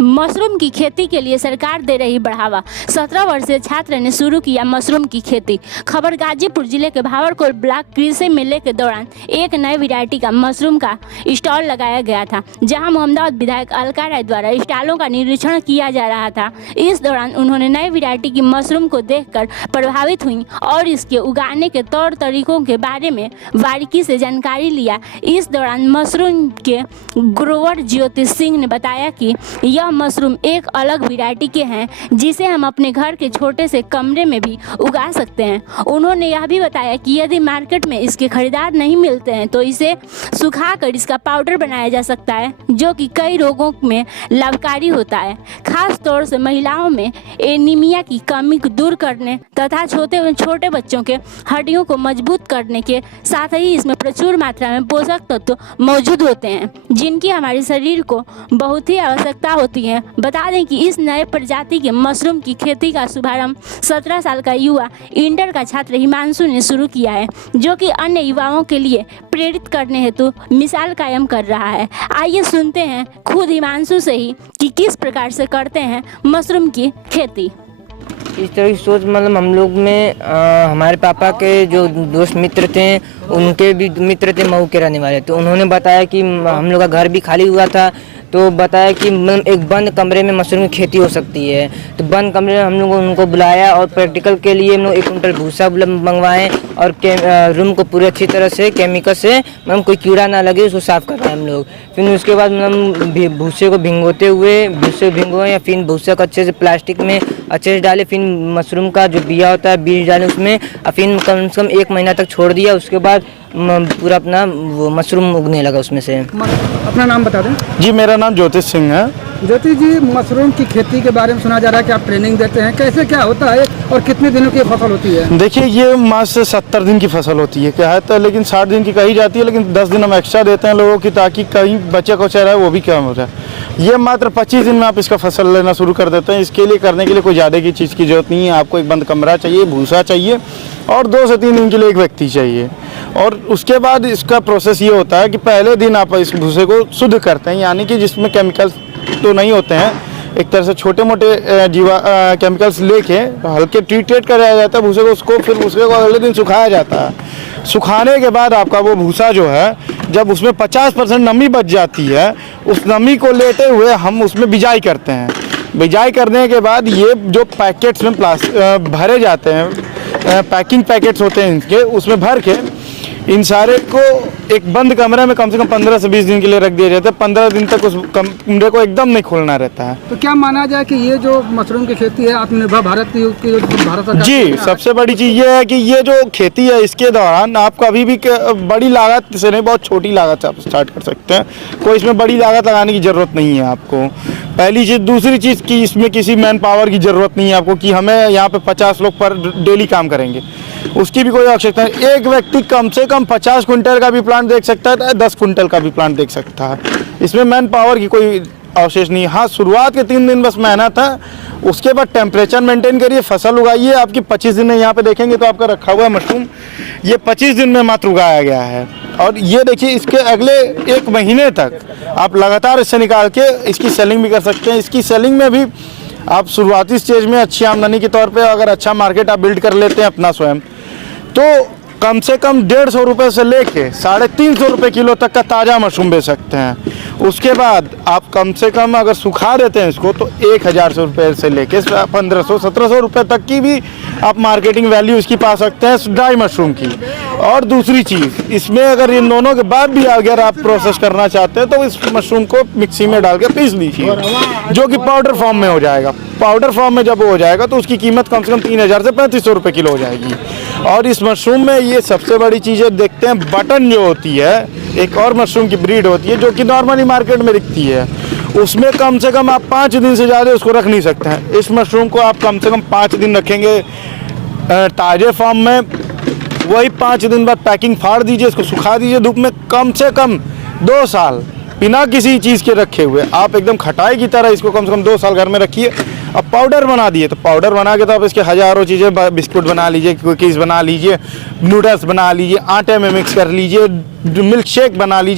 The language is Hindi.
मशरूम की खेती के लिए सरकार दे रही बढ़ावा। 17 वर्षीय छात्र ने शुरू किया मशरूम की खेती। खबर गाजीपुर जिले के भावरकोट ब्लॉक कृषि मेले के दौरान एक नए वैरायटी का मशरूम का स्टॉल लगाया गया था, जहां मोहम्मदाबाद विधायक अलका राय द्वारा स्टॉलों का निरीक्षण किया जा रहा था। इस दौरान उन्होंने नई वैरायटी की मशरूम को देखकर प्रभावित हुई और इसके उगाने के तौर तरीकों के बारे में बारीकी से जानकारी लिया। इस दौरान मशरूम के ग्रोवर ज्योति सिंह ने बताया कि यह मशरूम एक अलग वैरायटी के हैं, जिसे हम अपने घर के छोटे से कमरे में भी उगा सकते हैं। उन्होंने यह भी बताया कि यदि मार्केट में इसके खरीदार नहीं मिलते हैं तो इसे सुखाकर इसका पाउडर बनाया जा सकता है, जो कि कई रोगों में लाभकारी होता है। खास तौर से महिलाओं में एनीमिया की कमी को दूर करने तथा छोटे बच्चों के हड्डियों को मजबूत करने के साथ ही इसमें प्रचुर मात्रा में पोषक तत्व मौजूद होते हैं, जिनकी हमारे शरीर को बहुत ही आवश्यकता होती है। बता दें कि इस नए प्रजाति के मशरूम की खेती का शुभारंभ 17 साल का युवा इंटर का छात्र हिमांशु ने शुरू किया है, जो कि अन्य युवाओं के लिए प्रेरित करने हेतु मिसाल कायम कर रहा है। आइए सुनते हैं खुद हिमांशु से ही कि किस प्रकार से करते हैं मशरूम की खेती। इस तरह की सोच मतलब हम लोग में हमारे पापा के जो दोस्त मित्र थे, उनके भी मित्र थे मऊ के रहने वाले, तो उन्होंने बताया कि हम लोग का घर भी खाली हुआ था, तो बताया कि एक बंद कमरे में मशरूम की खेती हो सकती है। तो बंद कमरे में हम लोग उनको बुलाया और प्रैक्टिकल के लिए हम लोग 1 कुंटल भूसा मंगवाएं और रूम को पूरी अच्छी तरह से केमिकल से मतलब कोई कीड़ा ना लगे उसको साफ़ करवाएं हम लोग। फिर उसके बाद मतलब भूसे को भिंगोते हुए भूसे भिंगोएं या फिर भूसा को अच्छे से प्लास्टिक में अच्छे से डालें, फिर मशरूम का जो बिया होता है बीज डालें उसमें, और फिर कम से कम 1 महीना तक छोड़ दिया। उसके बाद पूरा अपना वो मशरूम उगने लगा उसमें से। अपना नाम बता दें। जी, मेरा नाम ज्योति सिंह है। ज्योति जी, मशरूम की खेती के बारे में सुना जा रहा है कि आप ट्रेनिंग देते हैं, कैसे क्या होता है और कितने दिनों की फसल होती है? देखिए, ये मार्च से 70 दिन की फसल होती है क्या है तो, लेकिन 60 दिन की कही जाती है, लेकिन 10 दिन हम एक्स्ट्रा देते हैं लोगों की, ताकि कहीं बचे कुछ रहा है वो भी कम हो जाए। ये मात्र 25 दिन में आप इसका फसल लेना शुरू कर देते हैं। इसके लिए करने के लिए कोई ज़्यादा की चीज़ की जरूरत नहीं है। आपको एक बंद कमरा चाहिए, भूसा चाहिए और 2 से 3 दिन के लिए एक व्यक्ति चाहिए। और उसके बाद इसका प्रोसेस ये होता है कि पहले दिन आप इस भूसे को शुद्ध करते हैं, यानी कि जिसमें केमिकल्स तो नहीं होते हैं, एक तरह से छोटे मोटे केमिकल्स लेके हल्के ट्रीटेड कराया जाता है भूसे को, उसको फिर भूसे को अगले दिन सुखाया जाता है। सुखाने के बाद आपका वो भूसा जो है, जब उसमें 50% नमी बच जाती है, उस नमी को लेते हुए हम उसमें बिजाई करते हैं। बिजाई करने के बाद ये जो पैकेट्स में भरे जाते हैं, पैकिंग पैकेट्स होते हैं इनके, उसमें भर के इन सारे को एक बंद कमरे में कम से कम 15 से 20 दिन के लिए रख दिया जाता है। 15 दिन तक उस कमरे को एकदम नहीं खोलना रहता है। तो क्या माना जाए कि ये जो मशरूम की खेती है आत्मनिर्भर भारत की जो भारत सरकार जी, सबसे बड़ी चीज़ ये है कि ये जो खेती है इसके दौरान आप कभी भी बड़ी लागत से नहीं, बहुत छोटी लागत से आप स्टार्ट कर सकते हैं। कोई इसमें बड़ी लागत लगाने की ज़रूरत नहीं है आपको, पहली चीज़। दूसरी चीज़ कि इसमें किसी मैन पावर की ज़रूरत नहीं है आपको कि हमें यहाँ पे 50 लोग पर डेली काम करेंगे, उसकी भी कोई आवश्यकता नहीं। एक व्यक्ति कम से कम 50 कुंटल का भी प्लांट देख सकता है, 10 कुंटल का भी प्लांट देख सकता है। इसमें मैन पावर की कोई अवशेष नहीं है। हाँ, शुरुआत के 3 दिन बस मेहनत है, उसके बाद टेम्परेचर मेंटेन करिए, फसल उगाइए। आपकी 25 दिन में यहाँ पे देखेंगे तो आपका रखा हुआ मशरूम ये 25 दिन में मात्र उगाया गया है। और ये देखिए, इसके अगले 1 महीने तक आप लगातार इससे निकाल के इसकी सेलिंग भी कर सकते हैं। इसकी सेलिंग में भी आप शुरुआती स्टेज में अच्छी आमदनी के तौर पे अगर अच्छा मार्केट आप बिल्ड कर लेते हैं अपना स्वयं, तो कम से कम 150 रुपये से लेके 350 रुपये किलो तक का ताज़ा मशरूम बेच सकते हैं। उसके बाद आप कम से कम अगर सुखा देते हैं इसको तो 1000 रुपये से लेके 1500-1700 रुपये तक की भी आप मार्केटिंग वैल्यू इसकी पा सकते हैं ड्राई मशरूम की। और दूसरी चीज़, इसमें अगर इन दोनों के बाद भी अगर आप प्रोसेस करना चाहते हैं तो इस मशरूम को मिक्सी में डाल के पीस लीजिए, जो कि पाउडर फॉर्म में हो जाएगा। पाउडर फॉर्म में जब हो जाएगा तो उसकी कीमत कम से कम 3000 से 3500 रुपये किलो हो जाएगी। और इस मशरूम में ये सबसे बड़ी चीज़ें देखते हैं, बटन जो होती है, एक और मशरूम की ब्रीड होती है जो कि नॉर्मली मार्केट में दिखती है, उसमें कम से कम आप 5 दिन से ज़्यादा उसको रख नहीं सकते हैं। इस मशरूम को आप कम से कम 5 दिन रखेंगे ताज़े फॉर्म में, वही 5 दिन बाद पैकिंग फाड़ दीजिए, इसको सुखा दीजिए धूप में, कम से कम 2 साल बिना किसी चीज़ के रखे हुए आप एकदम खटाई की तरह इसको कम से कम 2 साल घर में रखिए। अब पाउडर बना दिए तो पाउडर बना के तो आप इसके हज़ारों चीज़ें, बिस्कुट बना लीजिए, कुकीज़ बना लीजिए, नूडल्स बना लीजिए, आटे में मिक्स कर लीजिए, मिल्क शेक बना लीजिए।